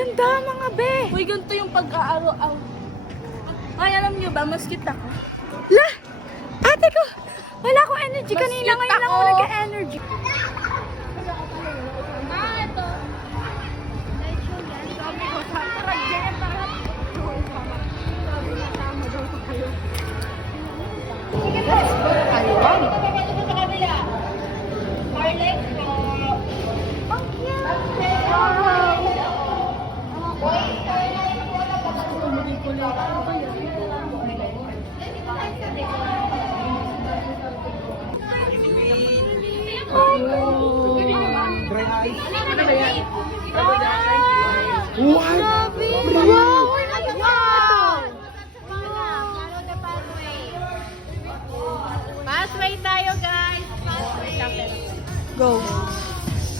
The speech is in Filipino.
Ganda mga be. Uy, ganito yung pag-aaraw. Ay, alam nyo ba, mas cute ako. La! Ate ko! Wala akong energy Mas kanina. cute Ngayon lang ako ako. nagka-energy. What? Wow! Pathway tayo, guys. Pathway. Go.